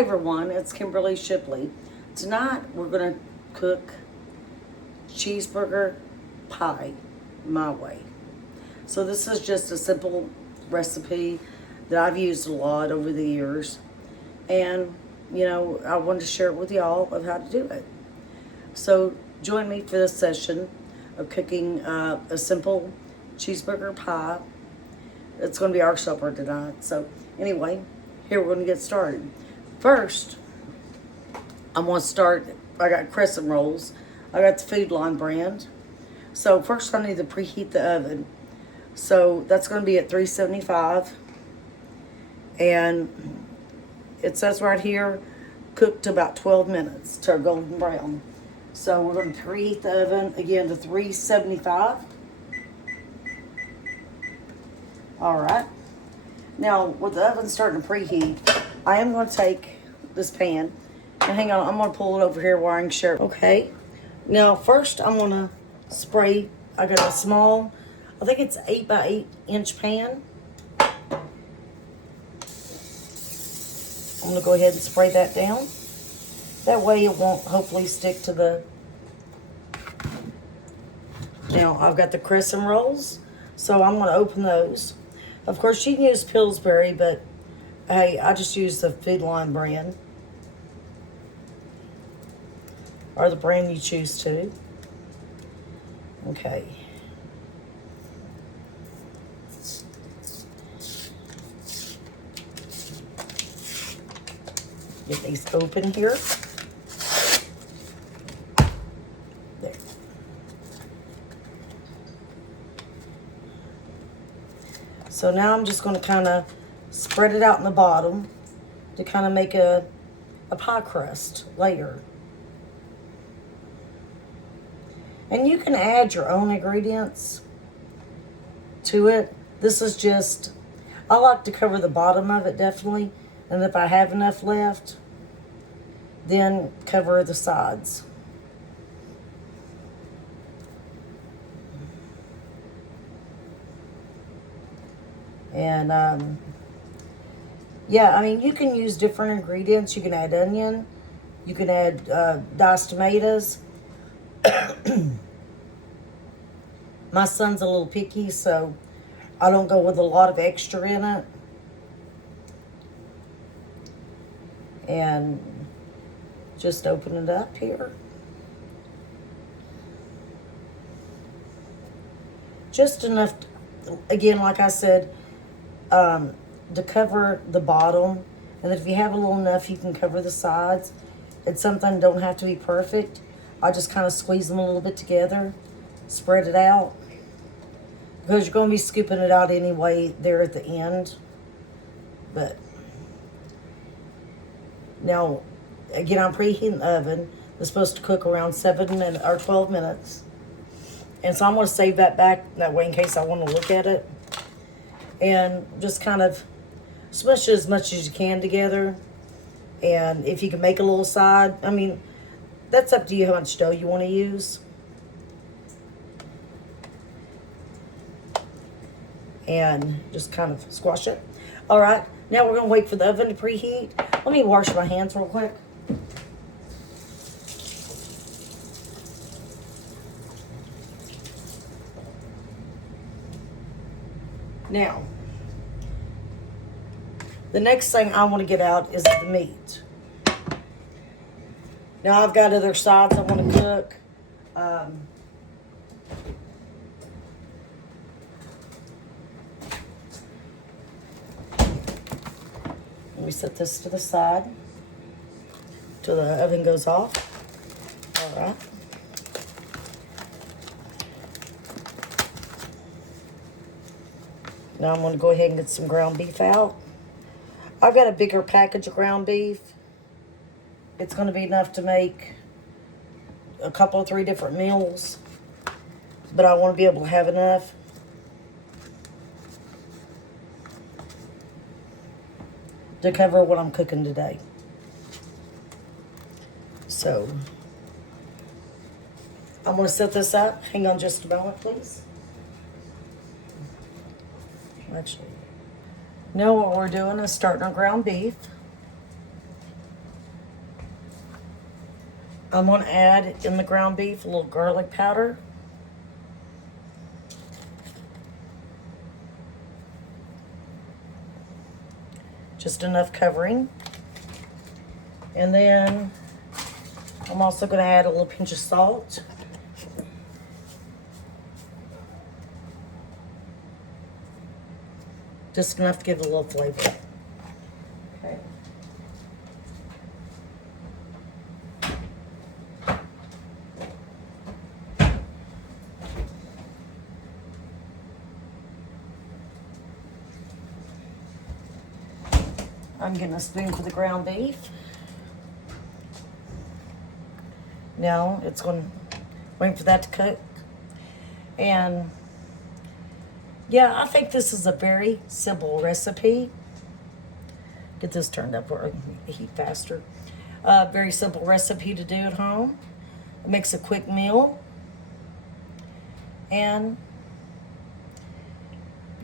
Everyone, it's Kimberly Shipley. Tonight we're going to cook cheeseburger pie my way. So this is just a simple recipe that I've used a lot over the years, and I wanted to share it with y'all of how to do it. So join me for this session of cooking a simple cheeseburger pie. It's going to be our supper tonight. So anyway, here we're going to get started. First, I'm going to start, I got crescent rolls. I got the Food Line brand. So first I need to preheat the oven. So that's going to be at 375. And it says right here, cook to about 12 minutes to a golden brown. So we're going to preheat the oven again to 375. All right. Now, with the oven starting to preheat, I am going to take this pan, and hang on, I'm going to pull it over here where I can share. Okay. Now, first I'm going to spray. I got a small, I think it's 8 by 8 inch pan. I'm going to go ahead and spray that down. That way it won't hopefully stick to the... Now, I've got the crescent rolls, so I'm going to open those. Of course, you can use Pillsbury, but hey, I just use the Food Line brand. Or the brand you choose to. Okay. Get these open here. There. So now I'm just going to kind of spread it out in the bottom to kind of make a pie crust layer. And you can add your own ingredients to it. This is just, I like to cover the bottom of it definitely. And if I have enough left, then cover the sides. And yeah, I mean, you can use different ingredients. You can add onion. You can add diced tomatoes. My son's a little picky, so I don't go with a lot of extra in it. And just open it up here. Just enough, again, like I said, to cover the bottom. And if you have a little enough, you can cover the sides. It's something that don't have to be perfect. I just kind of squeeze them a little bit together, spread it out, because you're going to be scooping it out anyway there at the end. But now, again, I'm preheating the oven. It's supposed to cook around 7 minutes or 12 minutes. And so I'm going to save that back that way in case I want to look at it. And just kind of smush it as much as you can together. And if you can make a little side, I mean, that's up to you how much dough you want to use. And just kind of squash it. All right, now we're going to wait for the oven to preheat. Let me wash my hands real quick. Now, the next thing I want to get out is the meat. Now I've got other sides I want to cook. Let me set this to the side till the oven goes off. All right. Now I'm going to go ahead and get some ground beef out. I've got a bigger package of ground beef. It's going to be enough to make a couple of 3 different meals. But I want to be able to have enough. To cover what I'm cooking today. So, I'm going to set this up. Hang on just a moment, please. Actually, now what we're doing is starting our ground beef. I'm going to add in the ground beef a little garlic powder. Just enough covering. And then I'm also going to add a little pinch of salt. Just enough to give it a little flavor. Okay. I'm getting a spoon for the ground beef. Now it's going to wait for that to cook. And yeah, I think this is a very simple recipe. Get this turned up where I can heat faster. Very simple recipe to do at home. It makes a quick meal. And,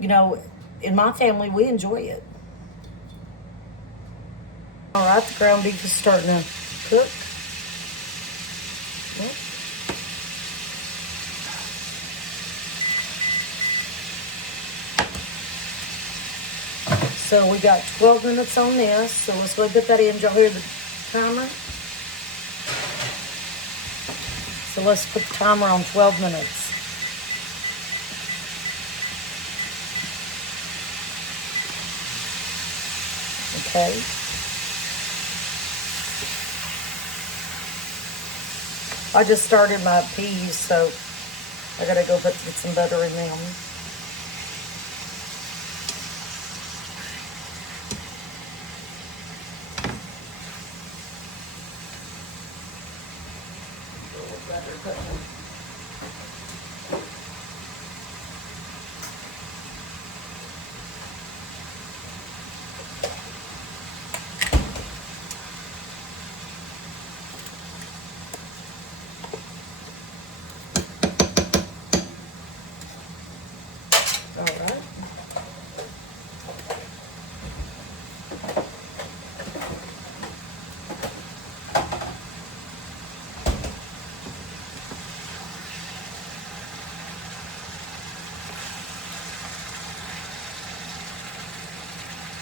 you know, in my family, we enjoy it. All right, the ground beef is starting to cook. Yep. So we got 12 minutes on this. So let's go put that in. Did y'all hear the timer? So let's put the timer on 12 minutes. Okay. I just started my peas, so I gotta go put some butter in them.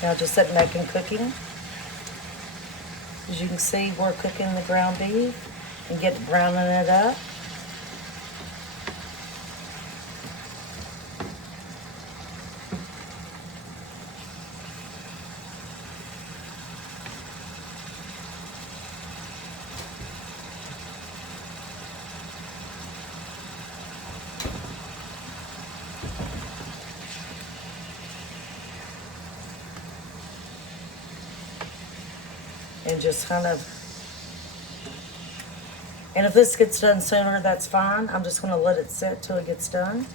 Now just sitting back and cooking. As you can see, we're cooking the ground beef and browning it up. And just kind of, and if this gets done sooner, that's fine. I'm just gonna let it sit till it gets done.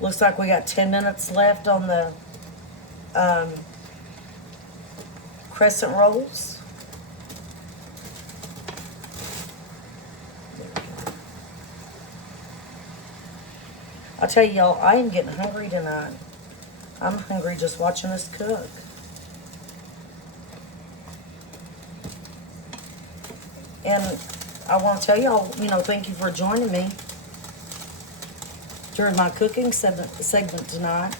Looks like we got 10 minutes left on the crescent rolls. I'll tell y'all, I am getting hungry tonight. I'm hungry just watching this cook. And I want to tell y'all, thank you for joining me during my cooking segment tonight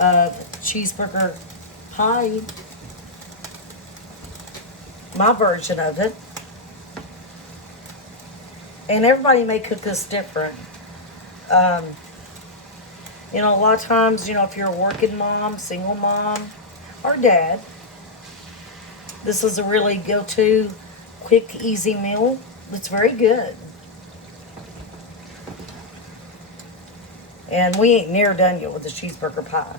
of Cheeseburger Pie, my version of it. And everybody may cook this different. A lot of times, if you're a working mom, single mom, or dad, this is a really go-to quick, easy meal. It's very good. And we ain't near done yet with the cheeseburger pie.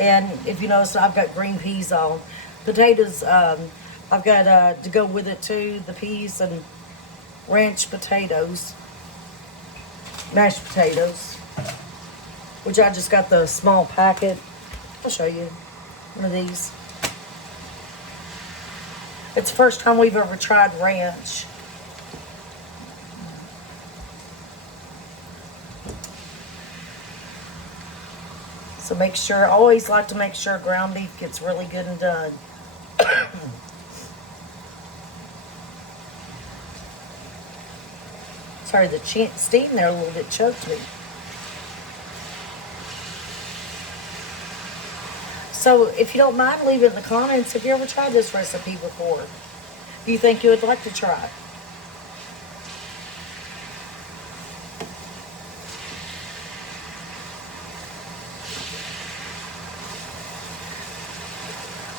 And if you notice, I've got green peas on. Potatoes, I've got to go with it too, the peas and ranch potatoes, mashed potatoes, which I just got the small packet. I'll show you one of these. It's the first time we've ever tried ranch. So make sure, I always like to make sure ground beef gets really good and done. Sorry, the steam there a little bit choked me. So if you don't mind, leave it in the comments if you ever tried this recipe before. Do you think you would like to try it?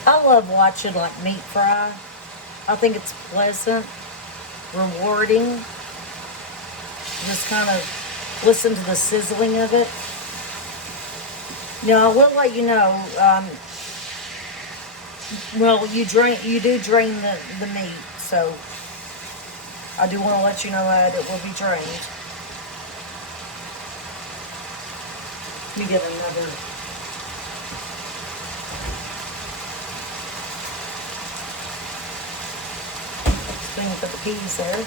I love watching like meat fry. I think it's pleasant, rewarding. Just kind of listen to the sizzling of it. Now I will let you know. Well, you do drain the meat, so I do want to let you know that it will be drained. You get another. Thing for the peas there.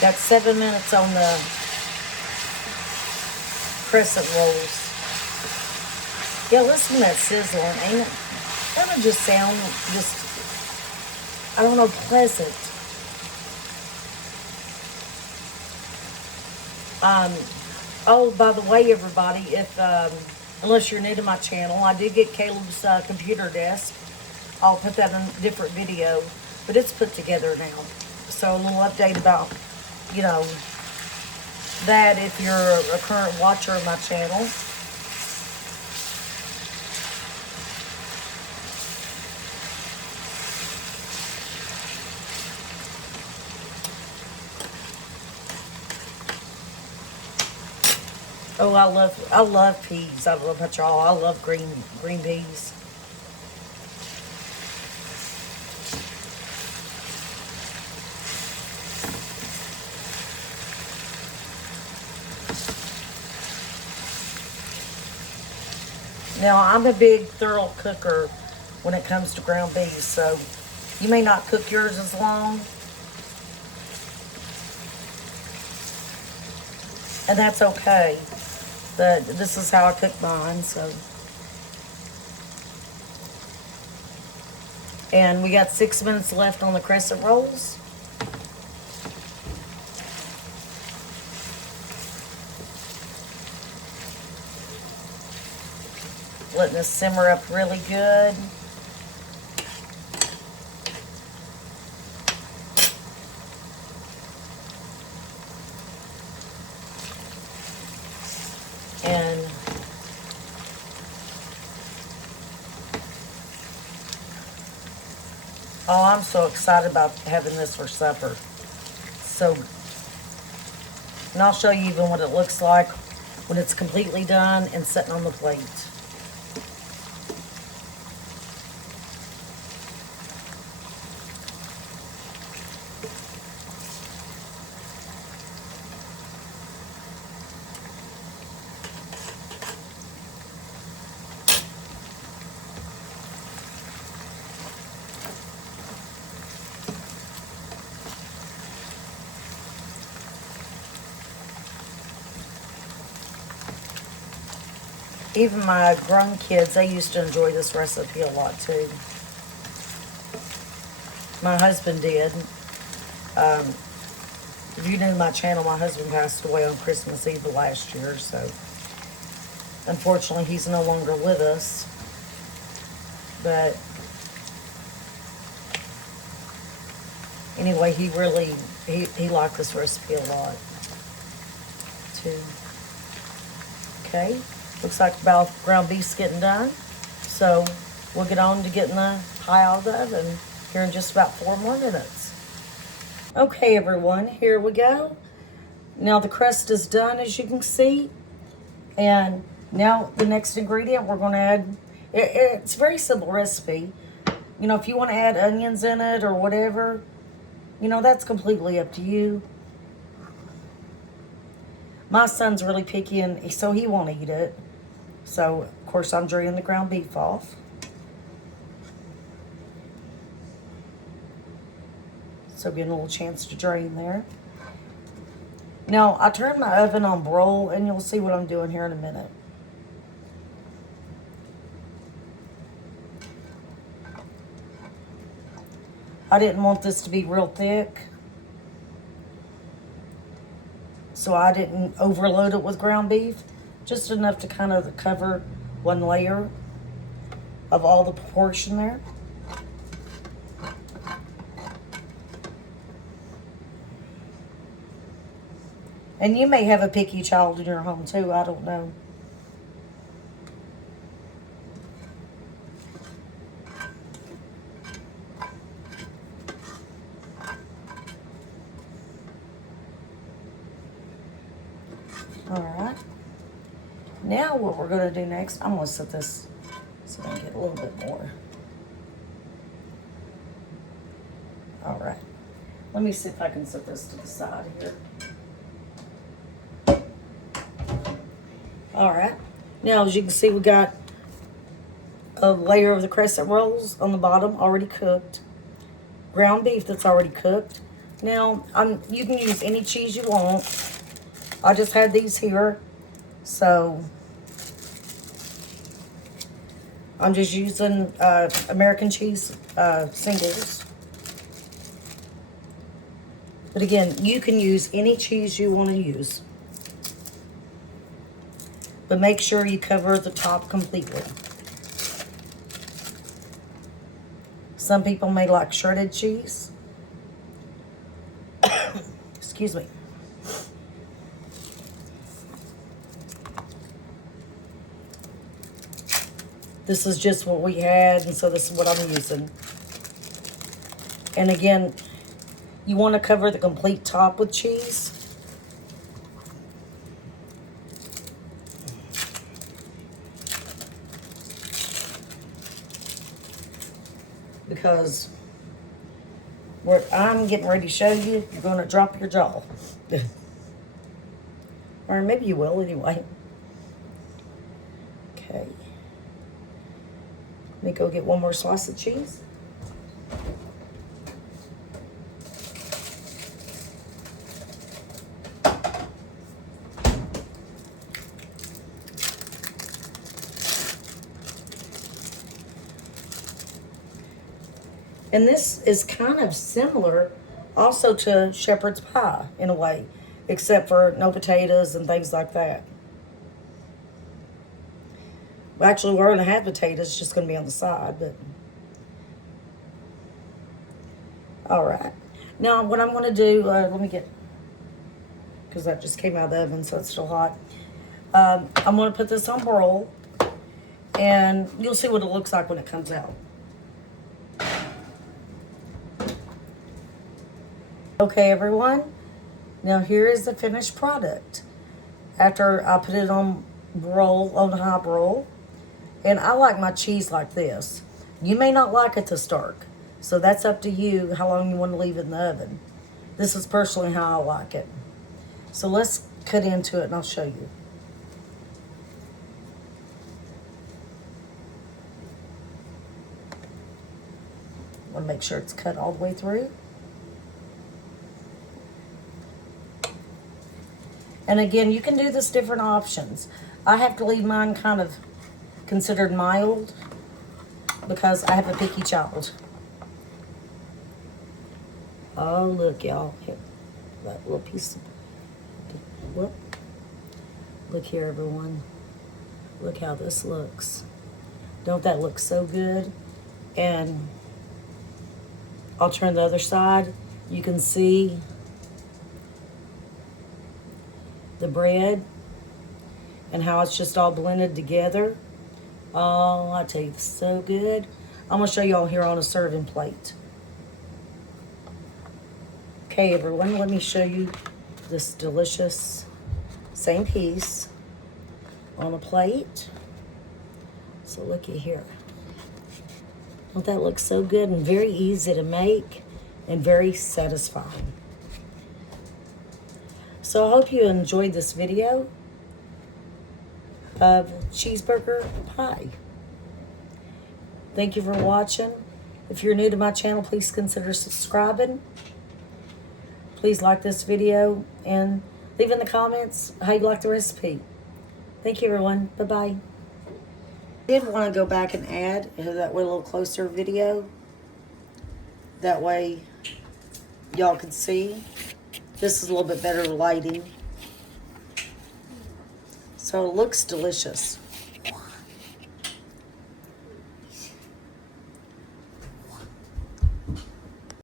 Got 7 minutes on the crescent rolls. Yeah, listen to that sizzling, ain't it? Doesn't it just sound I don't know, pleasant. Oh, by the way, everybody, if unless you're new to my channel, I did get Caleb's computer desk. I'll put that in a different video, but it's put together now. So a little update about, you know, that if you're a current watcher of my channel. Oh, I love peas. I don't know about y'all. I love green peas. Now, I'm a big thorough cooker when it comes to ground beef, so you may not cook yours as long. And that's okay. But this is how I cook mine, so. And we got 6 minutes left on the crescent rolls. Letting this simmer up really good. And oh, I'm so excited about having this for supper. So, and I'll show you even what it looks like when it's completely done and sitting on the plate. Even my grown kids, they used to enjoy this recipe a lot too. My husband did. If you knew my channel, my husband passed away on Christmas Eve of last year, so unfortunately he's no longer with us. But anyway, he liked this recipe a lot too. Okay. Looks like about ground beef's getting done. So we'll get on to getting the pie out of the oven here in just about 4 more minutes. Okay, everyone, here we go. Now the crust is done, as you can see. And now the next ingredient we're going to add, it's a very simple recipe. You know, if you want to add onions in it or whatever, you know, that's completely up to you. My son's really picky, and so he won't eat it. So, of course, I'm draining the ground beef off. So, getting a little chance to drain there. Now, I turned my oven on broil, and you'll see what I'm doing here in a minute. I didn't want this to be real thick, so I didn't overload it with ground beef. Just enough to kind of cover one layer of all the proportion there. And you may have a picky child in your home too, I don't know. Alright. Now what we're going to do next, I'm going to set this so I can get a little bit more. Alright. Let me see if I can set this to the side here. Alright. Now as you can see, we got a layer of the crescent rolls on the bottom already cooked. Ground beef that's already cooked. Now, you can use any cheese you want. I just had these here, so I'm just using American cheese singles. But again, you can use any cheese you want to use. But make sure you cover the top completely. Some people may like shredded cheese. Excuse me. This is just what we had, and so this is what I'm using. And again, you want to cover the complete top with cheese. Because what I'm getting ready to show you, you're going to drop your jaw. Or maybe you will anyway. Okay. Let me go get one more slice of cheese. And this is kind of similar also to shepherd's pie in a way, except for no potatoes and things like that. Well, actually, we're going to have potatoes. It's just going to be on the side, but... All right. Now, what I'm going to do, let me get... Because that just came out of the oven, so it's still hot. I'm going to put this on broil, and you'll see what it looks like when it comes out. Okay, everyone. Now, here is the finished product. After I put it on broil, on high broil. And I like my cheese like this. You may not like it this dark, so that's up to you how long you want to leave it in the oven. This is personally how I like it. So let's cut into it and I'll show you. I want to make sure it's cut all the way through. And again, you can do this different options. I have to leave mine kind of considered mild because I have a picky child. Oh, look, y'all. Here, that little piece. Whoop. Look here, everyone. Look how this looks. Don't that look so good? And I'll turn the other side. You can see the bread and how it's just all blended together. Oh, I tell you, it's so good. I'm going to show y'all here on a serving plate. Okay, everyone, let me show you this delicious same piece on a plate. So looky here. Don't that look so good and very easy to make and very satisfying. So I hope you enjoyed this video of cheeseburger pie. Thank you for watching. If you're new to my channel, please consider subscribing. Please like this video and leave in the comments how you like the recipe. Thank you, everyone. Bye-bye. I did want to go back and add that with a little closer video. That way y'all can see. This is a little bit better lighting. So it looks delicious.